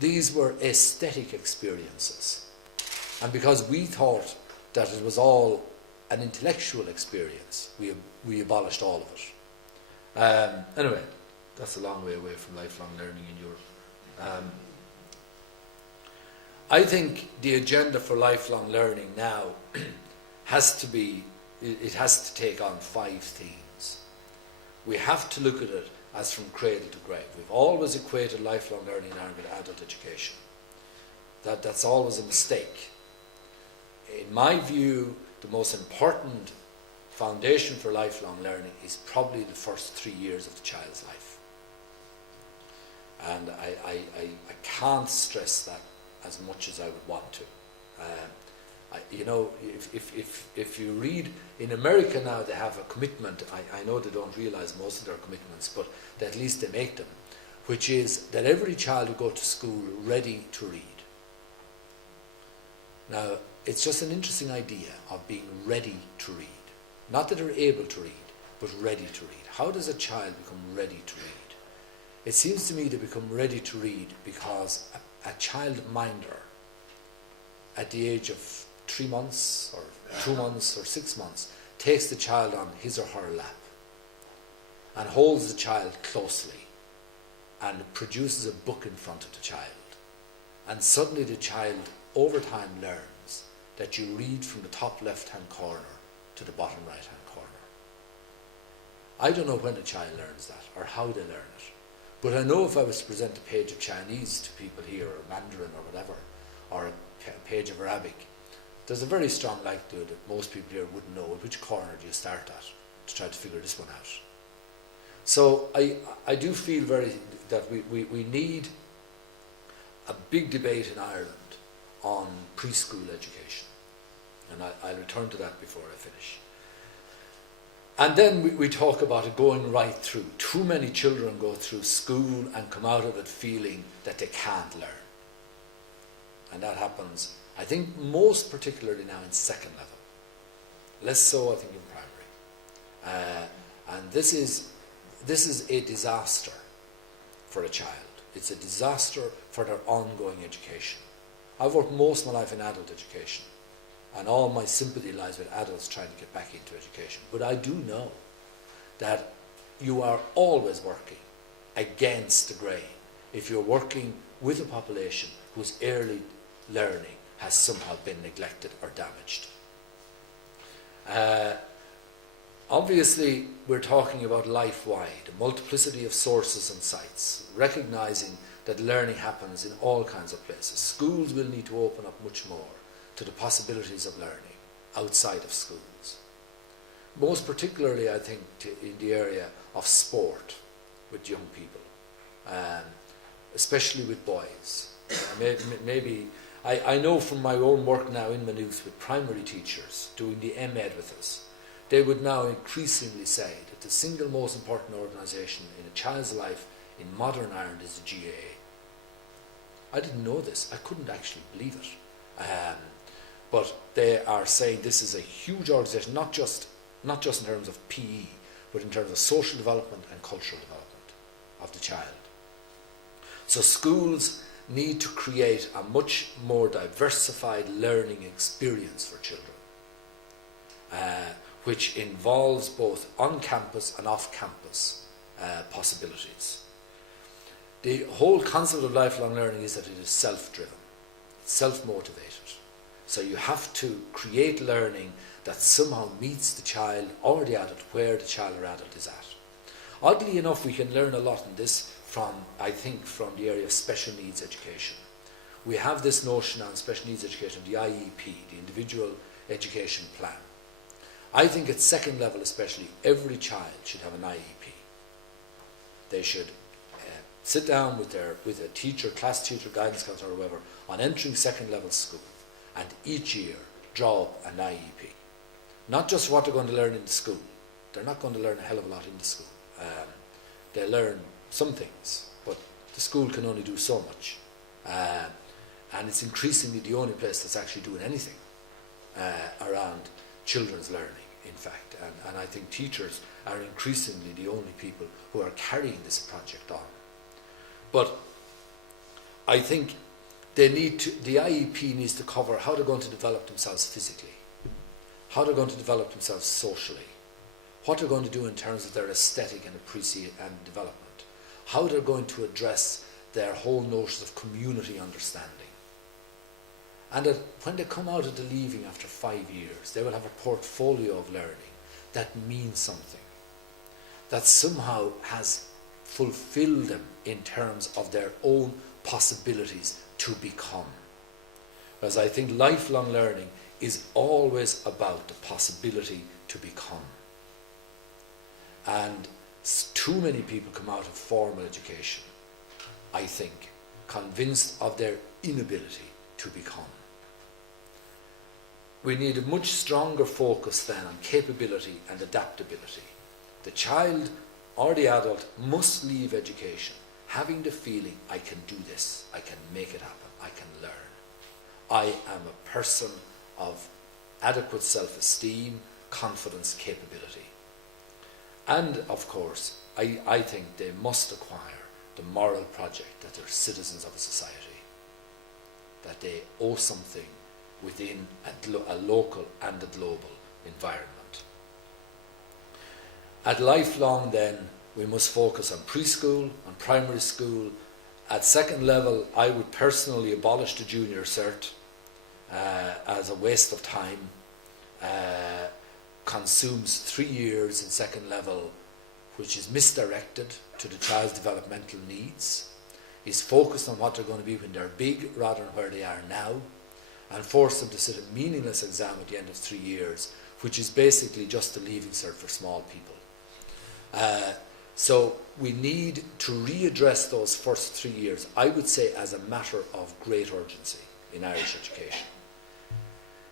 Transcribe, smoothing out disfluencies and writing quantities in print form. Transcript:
these were aesthetic experiences. And because we thought that it was all an intellectual experience, we abolished all of it. Anyway, that's a long way away from lifelong learning in Europe. I think the agenda for lifelong learning now has to take on 5 themes. We have to look at it as from cradle to grave. We've always equated lifelong learning in Ireland with adult education. That's always a mistake. In my view, the most important foundation for lifelong learning is probably the first 3 years of the child's life. And I can't stress that as much as I would want to. If you read, in America now they have a commitment, I know they don't realise most of their commitments, but at least they make them, which is that every child will go to school ready to read. Now, it's just an interesting idea of being ready to read. Not that they're able to read, but ready to read. How does a child become ready to read? It seems to me to become ready to read because a childminder at the age of 3 months or 2 months or 6 months takes the child on his or her lap and holds the child closely and produces a book in front of the child. And suddenly the child over time learns that you read from the top left-hand corner to the bottom right-hand corner. I don't know when a child learns that or how they learn it. But I know if I was to present a page of Chinese to people here, or Mandarin or whatever, or a page of Arabic, there's a very strong likelihood that most people here wouldn't know which corner do you start at to try to figure this one out. So I do feel that we need a big debate in Ireland on preschool education. And I'll return to that before I finish. And then we talk about it going right through. Too many children go through school and come out of it feeling that they can't learn. And that happens, I think, most particularly now in second level. Less so, I think, in primary. And this is a disaster for a child. It's a disaster for their ongoing education. I've worked most of my life in adult education. And all my sympathy lies with adults trying to get back into education. But I do know that you are always working against the grain if you're working with a population whose early learning has somehow been neglected or damaged. Obviously, we're talking about life-wide, a multiplicity of sources and sites, recognising that learning happens in all kinds of places. Schools will need to open up much more to the possibilities of learning outside of schools. Most particularly, I think, in the area of sport with young people, especially with boys. Maybe I know from my own work now in Maynooth with primary teachers doing the MEd with us, they would now increasingly say that the single most important organisation in a child's life in modern Ireland is the GAA. I didn't know this. I couldn't actually believe it. But they are saying this is a huge organisation, not just in terms of PE, but in terms of social development and cultural development of the child. So schools need to create a much more diversified learning experience for children, which involves both on-campus and off-campus possibilities. The whole concept of lifelong learning is that it is self-driven, self-motivated. So you have to create learning that somehow meets the child or the adult where the child or adult is at. Oddly enough, we can learn a lot in this from the area of special needs education. We have this notion on special needs education, the IEP, the Individual Education Plan. I think at second level especially, every child should have an IEP. They should sit down with a teacher, class teacher, guidance counsellor or whoever, on entering second level school, and each year draw up an IEP. Not just what they're going to learn in the school. They're not going to learn a hell of a lot in the school. They learn some things, but the school can only do so much. And it's increasingly the only place that's actually doing anything around children's learning, in fact. And I think teachers are increasingly the only people who are carrying this project on. But I think the IEP needs to cover how they're going to develop themselves physically, how they're going to develop themselves socially, what they're going to do in terms of their aesthetic and appreciation and development, how they're going to address their whole notions of community understanding. And that when they come out of the leaving after 5 years, they will have a portfolio of learning that means something, that somehow has fulfilled them in terms of their own possibilities to become. Whereas I think lifelong learning is always about the possibility to become. And too many people come out of formal education, I think, convinced of their inability to become. We need a much stronger focus then on capability and adaptability. The child or the adult must leave education having the feeling, I can do this, I can make it happen, I can learn. I am a person of adequate self-esteem, confidence, capability. And of course, I think they must acquire the moral project that they're citizens of a society, that they owe something within a local and a global environment. At lifelong then, we must focus on preschool, on primary school. At second level, I would personally abolish the junior cert as a waste of time. Consumes 3 years in second level, which is misdirected to the child's developmental needs, is focused on what they're going to be when they're big rather than where they are now, and force them to sit a meaningless exam at the end of 3 years, which is basically just a leaving cert for small people. So we need to readdress those first 3 years, I would say, as a matter of great urgency in Irish education.